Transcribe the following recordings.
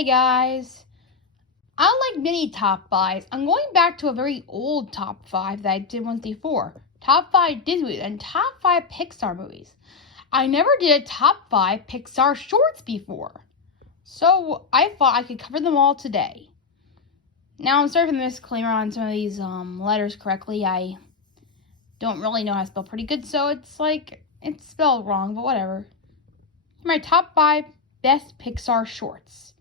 Hey guys, unlike many top fives, I'm going back to a very old top five that I did once before. Top five Disney movies and top five Pixar movies. I never did a top five Pixar shorts before, so I thought I could cover them all today. Now I'm sorry for the disclaimer on some of these letters correctly. I don't really know how to spell pretty good, so it's spelled wrong, but whatever. My top five best Pixar shorts.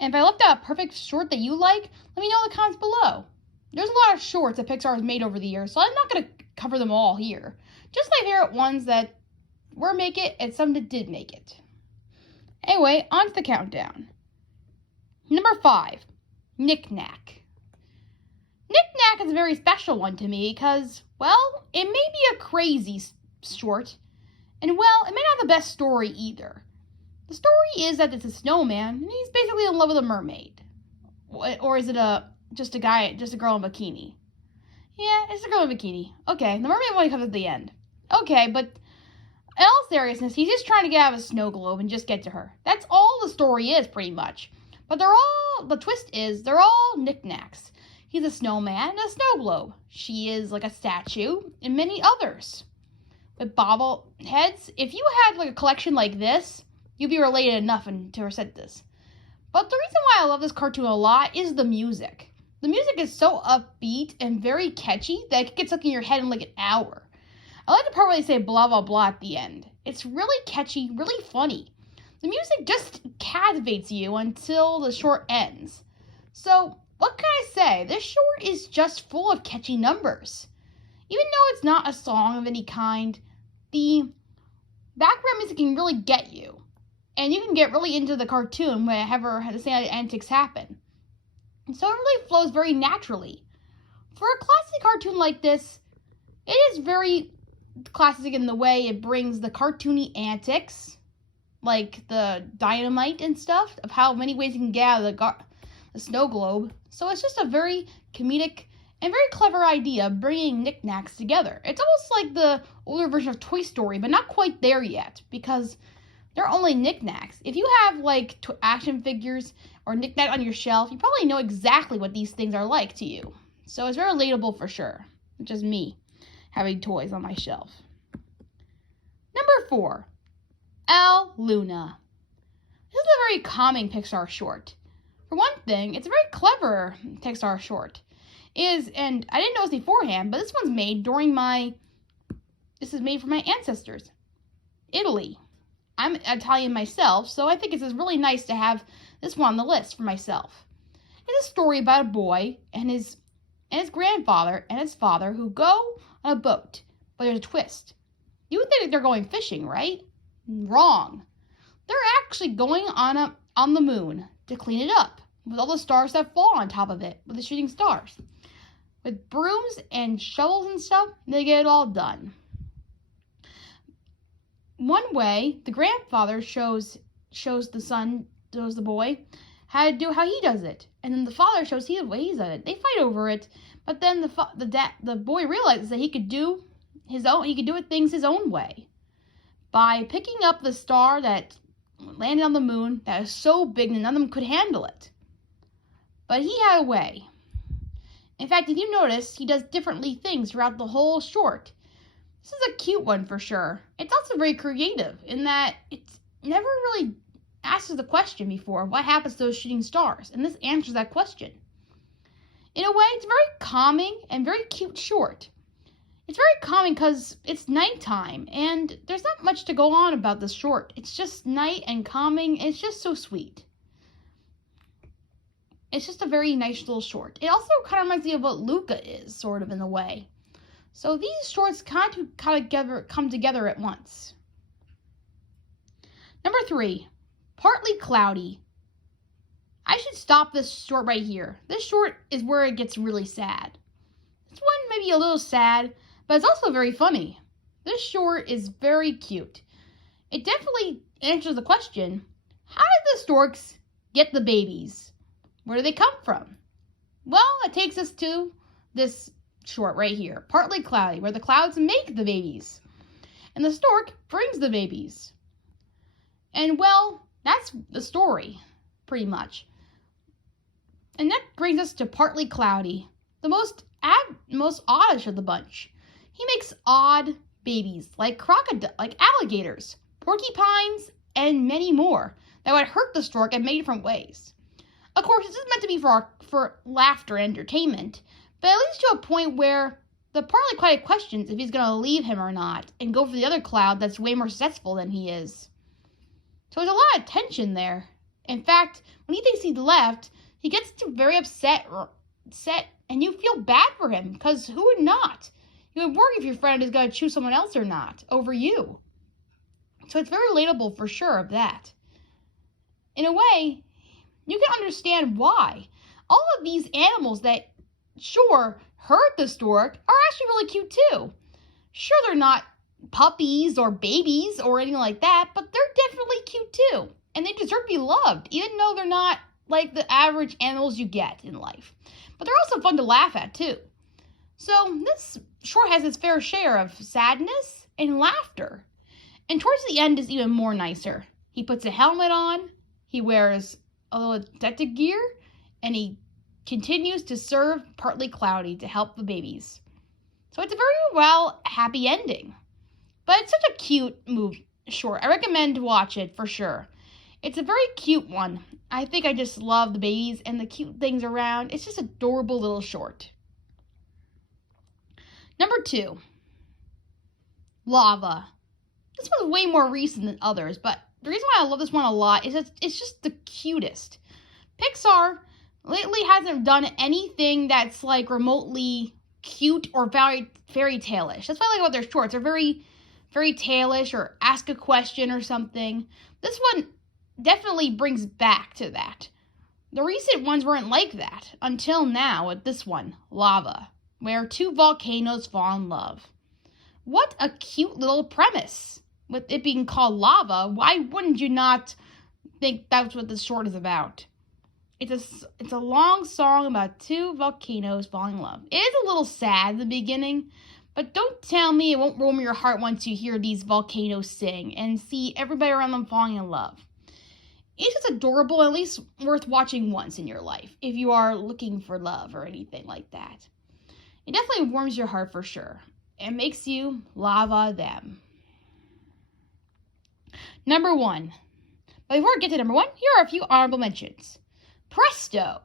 And if I left out a perfect short that you like, let me know in the comments below. There's a lot of shorts that Pixar has made over the years, so I'm not going to cover them all here. Just my favorite ones that were make it and some that did make it. Anyway, on to the countdown. Number 5, Knick Knack. Knick Knack is a very special one to me because, well, it may be a crazy short, and well, it may not have the best story either. The story is that it's a snowman, and he's basically in love with a mermaid. Or is it just a girl in a bikini? Yeah, it's a girl in a bikini. Okay, the mermaid only comes at the end. Okay, but in all seriousness, he's just trying to get out of a snow globe and just get to her. That's all the story is, pretty much. But the twist is, they're all knickknacks. He's a snowman and a snow globe. She is like a statue, and many others. With bobble heads, if you had like a collection like this, you'd be related enough to resent this. But the reason why I love this cartoon a lot is the music. The music is so upbeat and very catchy that it could get stuck in your head in like an hour. I like the part where they say blah blah blah at the end. It's really catchy, really funny. The music just captivates you until the short ends. So, what can I say? This short is just full of catchy numbers. Even though it's not a song of any kind, the background music can really get you. And you can get really into the cartoon whenever the same antics happen. And so it really flows very naturally. For a classic cartoon like this, it is very classic in the way it brings the cartoony antics, like the dynamite and stuff, of how many ways you can get out of the snow globe. So it's just a very comedic and very clever idea of bringing knickknacks together. It's almost like the older version of Toy Story, but not quite there yet, because they're only knickknacks. If you have like action figures or knickknack on your shelf, you probably know exactly what these things are like to you. So it's very relatable for sure. It's just me having toys on my shelf. Number 4, El Luna. This is a very calming Pixar short. For one thing, it's a very clever Pixar short. And I didn't know this beforehand, but this one's made this is made for my ancestors, Italy. I'm Italian myself, so I think it's really nice to have this one on the list for myself. It's a story about a boy and his grandfather and his father who go on a boat, but there's a twist. You would think they're going fishing, right? Wrong. They're actually going on the moon to clean it up with all the stars that fall on top of it, with the shooting stars. With brooms and shovels and stuff, they get it all done. One way, the grandfather shows the boy how to do how he does it, and then the father shows the way he's done it. They fight over it, but then the boy realizes that he could do things his own way by picking up the star that landed on the moon that is so big that none of them could handle it. But he had a way. In fact, if you notice, he does differently things throughout the whole short. This is a cute one for sure. It's also very creative in that it's never really asked the question before, what happens to those shooting stars? And this answers that question. In a way, it's very calming and very cute short. It's very calming because it's nighttime and there's not much to go on about this short. It's just night and calming. It's just so sweet. It's just a very nice little short. It also kind of reminds me of what Luca is, sort of in a way. So these shorts kind of come together at once. Number 3, Partly Cloudy. I should stop this short right here. This short is where it gets really sad. This one may be a little sad, but it's also very funny. This short is very cute. It definitely answers the question, how did the storks get the babies? Where do they come from? Well, it takes us to this short right here, Partly Cloudy, where the clouds make the babies. And the stork brings the babies. And well, that's the story. pretty much. And that brings us to Partly Cloudy, the most oddish of the bunch. He makes odd babies like alligators, porcupines, and many more that would hurt the stork in many different ways. Of course, this is meant to be for laughter and entertainment, but it leads to a point where the Partly Cloudy questions if he's going to leave him or not and go for the other cloud that's way more successful than he is. So there's a lot of tension there. In fact, when he thinks he's left, he gets very upset, and you feel bad for him, because who would not? You would worry if your friend is going to choose someone else or not over you. So it's very relatable for sure of that. In a way, you can understand why. All of these animals that, sure, hurt the stork are actually really cute too. Sure, they're not puppies or babies or anything like that, but they're definitely cute too. And they deserve to be loved, even though they're not like the average animals you get in life. But they're also fun to laugh at too. So this short has its fair share of sadness and laughter. And towards the end is even more nicer. He puts a helmet on, he wears a little detective gear, and he continues to serve Partly Cloudy to help the babies. So it's a very happy ending. But it's such a cute movie short. I recommend to watch it for sure. It's a very cute one. I think I just love the babies and the cute things around. It's just adorable little short. Number 2, Lava. This one's way more recent than others, but the reason why I love this one a lot is it's just the cutest. Pixar lately hasn't done anything that's like remotely cute or fairy tale-ish. That's what I like about their shorts. They're very fairy tale-ish or ask a question or something. This one definitely brings back to that. The recent ones weren't like that until now with this one, Lava, where 2 volcanoes fall in love. What a cute little premise. With it being called Lava, why wouldn't you not think that's what this short is about? It's a long song about 2 volcanoes falling in love. It is a little sad in the beginning, but don't tell me it won't warm your heart once you hear these volcanoes sing and see everybody around them falling in love. It's just adorable, at least worth watching once in your life, if you are looking for love or anything like that. It definitely warms your heart for sure. It makes you lava them. Number 1. But before I get to number 1, here are a few honorable mentions. Presto.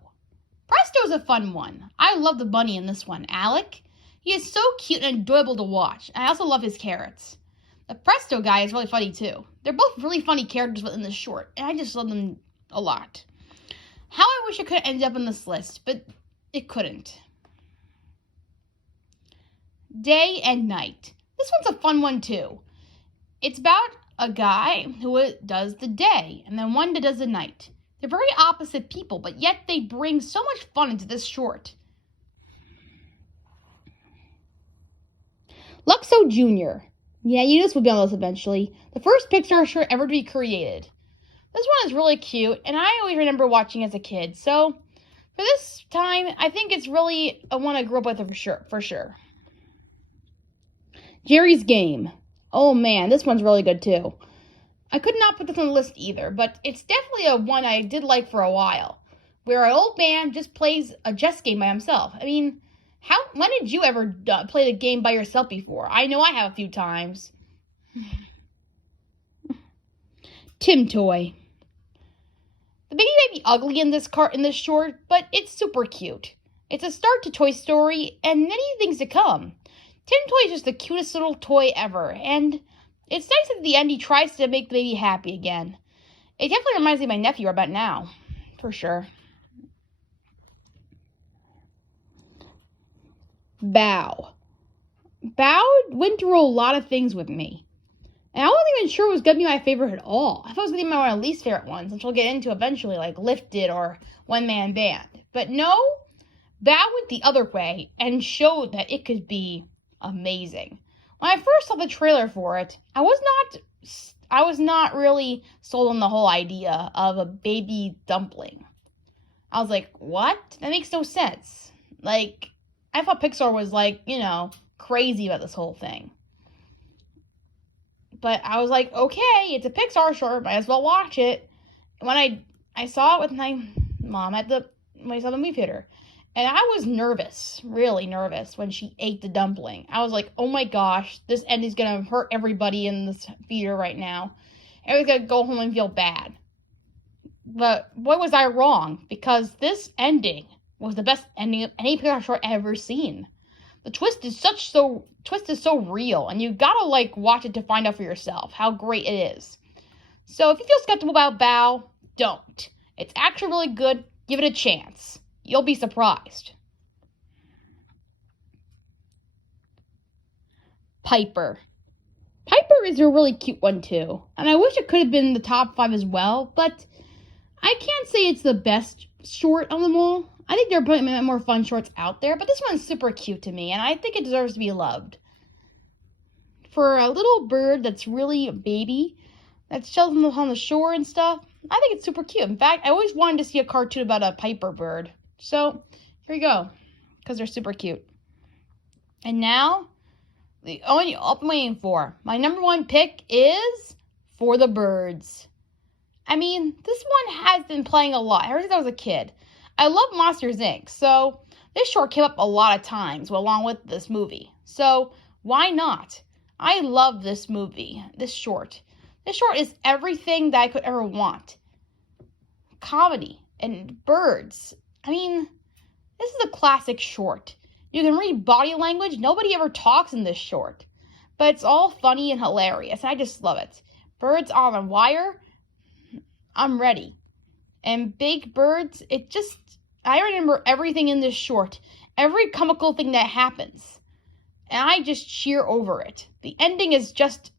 Presto is a fun one. I love the bunny in this one, Alec. He is so cute and enjoyable to watch. I also love his carrots. The Presto guy is really funny too. They're both really funny characters within this short, and I just love them a lot. How I wish it could end up on this list, but it couldn't. Day and Night. This one's a fun one too. It's about a guy who does the day, and then one that does the night. They're very opposite people, but yet they bring so much fun into this short. Luxo Jr. Yeah, you know this will be on the list eventually. The first Pixar short ever to be created. This one is really cute, and I always remember watching as a kid. So, for this time, I think it's really a one I grew up with for sure. Jerry's Game. Oh man, this one's really good too. I could not put this on the list either, but it's definitely a one I did like for a while, where an old man just plays a chess game by himself. I mean, when did you ever play the game by yourself before? I know I have a few times. Tim Toy. The baby may be ugly in this short, but it's super cute. It's a start to Toy Story and many things to come. Tim Toy is just the cutest little toy ever, and it's nice at the end he tries to make the baby happy again. It definitely reminds me of my nephew about now, for sure. Bao. Bao went through a lot of things with me. And I wasn't even sure it was going to be my favorite at all. I thought it was going to be one of my least favorite ones, which we'll get into eventually, like Lifted or One Man Band. But no, Bao went the other way and showed that it could be amazing. When I first saw the trailer for it, I was not really sold on the whole idea of a baby dumpling. I was like, what? That makes no sense. Like, I thought Pixar was like, crazy about this whole thing. But I was like, okay, it's a Pixar short, might as well watch it. When I I saw it with my mom when we saw the movie theater. And I was nervous, really nervous, when she ate the dumpling. I was like, oh my gosh, this ending's gonna hurt everybody in this theater right now. Everybody's gonna go home and feel bad. But boy, was I wrong, because this ending was the best ending of any Pixar short I've ever seen. The twist is so real, and you gotta watch it to find out for yourself how great it is. So if you feel skeptical about Bao, don't. It's actually really good. Give it a chance. You'll be surprised. Piper. Piper is a really cute one too, and I wish it could have been in the top 5 as well, but I can't say it's the best short of them all. I think there are probably more fun shorts out there, but this one's super cute to me, and I think it deserves to be loved. For a little bird that's really a baby, that chills on the shore and stuff, I think it's super cute. In fact, I always wanted to see a cartoon about a Piper bird. So, here you go, because they're super cute. And now, the only I've been waiting for. My number 1 pick is For the Birds. I mean, this one has been playing a lot ever since I was a kid. I love Monsters, Inc., so this short came up a lot of times along with this movie. So, why not? I love this movie, this short. This short is everything that I could ever want. Comedy and birds. I mean, this is a classic short. You can read body language. Nobody ever talks in this short. But it's all funny and hilarious. I just love it. Birds on a wire. I'm ready. And big birds, I remember everything in this short. Every comical thing that happens. And I just cheer over it. The ending is just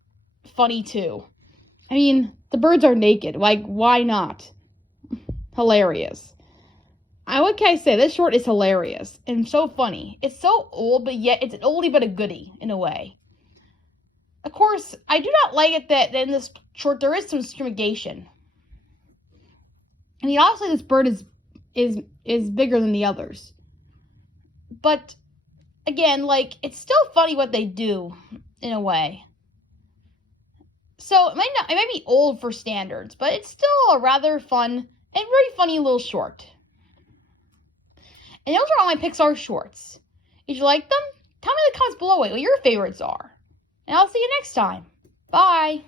funny too. I mean, the birds are naked. Why not? Hilarious. What can I say? This short is hilarious and so funny. It's so old, but yet it's an oldie but a goodie in a way. Of course, I do not like it that in this short there is some discrimination. I mean, obviously this bird is bigger than the others. But again, it's still funny what they do in a way. So it might be old for standards, but it's still a rather fun and very funny little short. And those are all my Pixar shorts. If you like them, tell me in the comments below what your favorites are. And I'll see you next time. Bye!